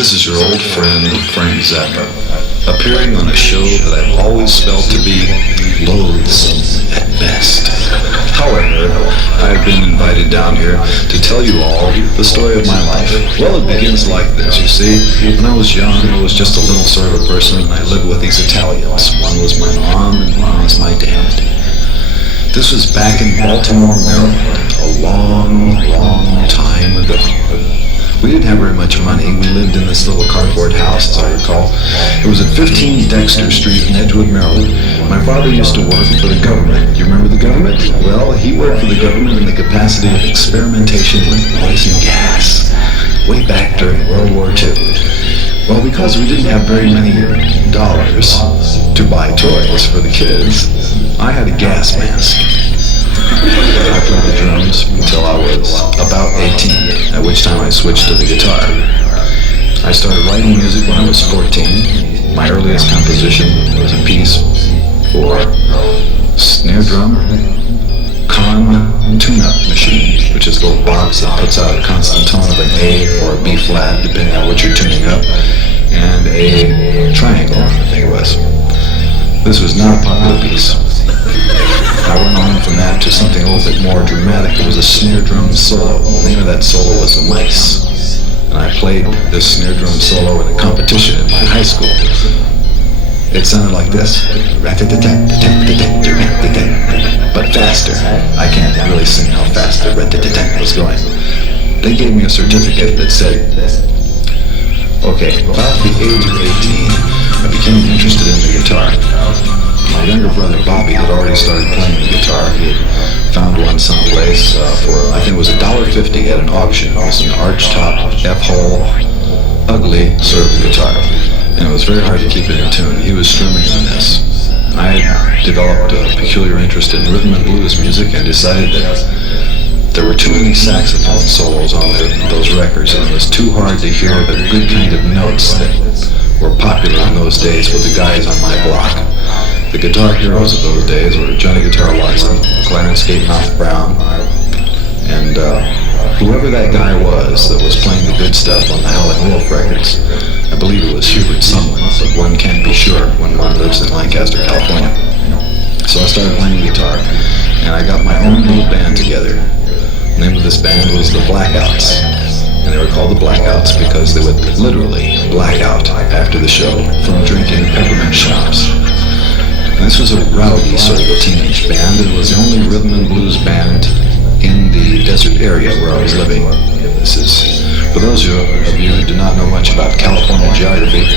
This is your old friend, Frank Zappa, appearing on a show that I've always felt to be loathsome at best. However, I've been invited down here to tell you all the story of my life. Well, it begins like this, you see. When I was young, I was just a little sort of a person, and I lived with these Italians. One was my mom, and one was my dad. This was back in Baltimore, Maryland, a long, long time ago. We didn't have very much money. We lived in this little cardboard house, as I recall. It was at 15 Dexter Street in Edgewood, Maryland. My father used to work for the government. You remember the government? Well, he worked for the government in the capacity of experimentation with poison gas, way back during World War II. Well, because we didn't have very many dollars to buy toys for the kids, I had a gas mask. I played the drums until I was about 18, at which time I switched to the guitar. I started writing music when I was 14. My earliest composition was a piece for snare drum, tune-up machine, which is a little box that puts out a constant tone of an A or a B flat, depending on what you're tuning up, and a triangle, I think it was. This was not a popular piece. I went on from that to something a little bit more dramatic. It was a snare drum solo. The name of that solo was The Mice. And I played this snare drum solo in a competition in my high school. It sounded like this. But faster. I can't really sing how fast the was going. They gave me a certificate that said, okay, about the age of 18, I became interested in the guitar. My younger brother Bobby had already started playing the guitar. He had found one someplace for, I think it was $1.50 at an auction. It was an arch-top, F-hole, ugly sort of guitar. And it was very hard to keep it in tune. He was strumming on this. I developed a peculiar interest in rhythm and blues music and decided that there were too many saxophone solos on those records, and it was too hard to hear the good kind of notes that were popular in those days with the guys on my block. The guitar heroes of those days were Johnny Guitar Watson, Clarence Gatemouth Brown, and whoever that guy was that was playing the good stuff on the Howlin' Wolf records. I believe it was Hubert Sumlin, but one can't be sure when one lives in Lancaster, California. So I started playing guitar, and I got my own little band together. The name of this band was the Blackouts, and they were called the Blackouts because they would literally black out after the show from drinking peppermint schnapps. This was a rowdy sort of a teenage band. It was the only rhythm and blues band in the desert area where I was living. This is, for those of you who do not know much about California geography,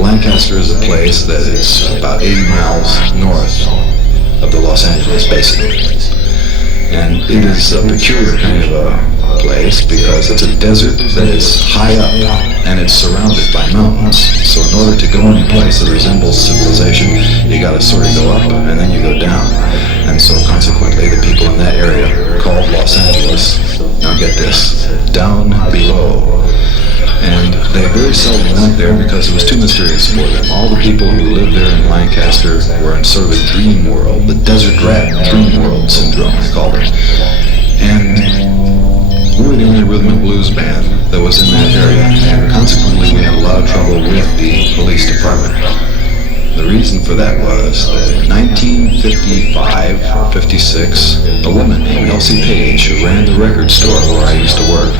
Lancaster is a place that is about 80 miles north of the Los Angeles basin. And it is a peculiar kind of a place because it's a desert that is high up and it's surrounded by mountains. So in order to go any place that resembles civilization, you gotta sort of go up and then you go down. And so consequently the people in that area called Los Angeles, now get this, down below. And they very seldom went there because it was too mysterious for them. All the people who lived there in Lancaster were in sort of a dream world, the desert rat dream world syndrome, I called it. And we were the only rhythm and blues band that was in that area, and consequently we had a lot of trouble with the police department. The reason for that was that in 1955 or 56, a woman named Elsie Page, who ran the record store where I used to work,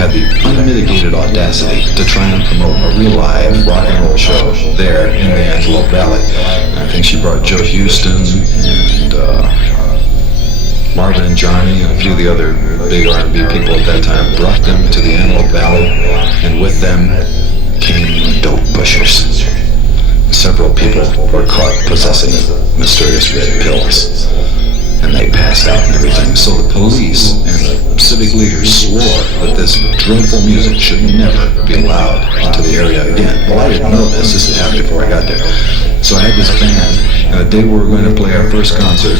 had the unmitigated audacity to try and promote a real live rock and roll show there in the Antelope Valley. And I think she brought Joe Houston and Marvin and Johnny and a few of the other big R&B people at that time, brought them to the Antelope Valley, and with them came dope pushers. Several people were caught possessing mysterious red pills, and they passed out and everything. So the police and the civic leaders swore that this dreadful music should never be allowed into the area again. Well, I didn't know this. This had happened before I got there. So I had this band, and the day we were going to play our first concert,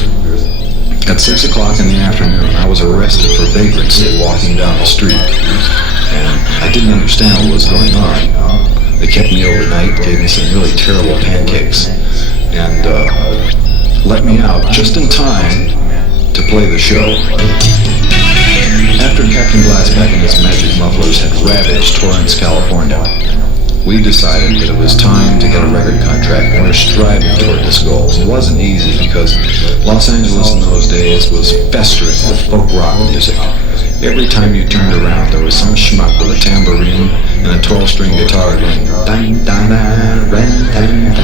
at 6 o'clock in the afternoon, I was arrested for vagrancy walking down the street, and I didn't understand what was going on. They kept me overnight, gave me some really terrible pancakes, and let me out just in time to play the show. After Captain Glassback and his magic mufflers had ravaged Torrance, California, we decided that it was time to get a record contract, and we were striving toward this goal. It wasn't easy because Los Angeles in those days was festering with folk rock music. Every time you turned around, there was some schmuck with a tambourine and a 12-string guitar going dun dun dun dun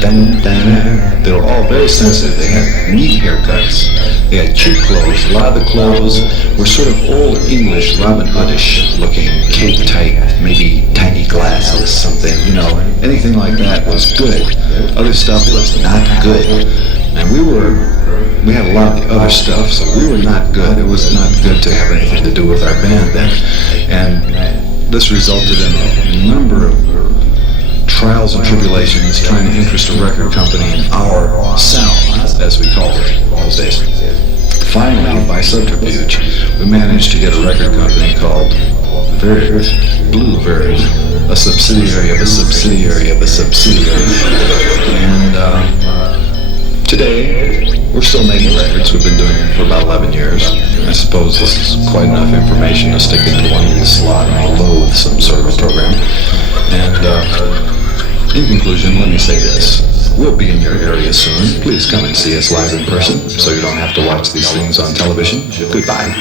dun dun. They were all very sensitive. They had neat haircuts. They had cute clothes. A lot of the clothes were sort of old English, Robin Hoodish looking, cape type, maybe tiny glasses, something, anything like that was good. Other stuff was not good. And we had a lot of the other stuff, so we were not good. It was not good to have anything to do with our band then. And this resulted in a number of trials and tribulations trying to interest a record company in our sound, as we called it in those days. Finally, by subterfuge, we managed to get a record company called Verve, Blue Verve, a subsidiary of a subsidiary of a subsidiary. And today, we're still making records. We've been doing it for about 11 years. I suppose this is quite enough information to stick into one little slot and load some sort of a program. And in conclusion, let me say this. We'll be in your area soon. Please come and see us live in person so you don't have to watch these things on television. Goodbye.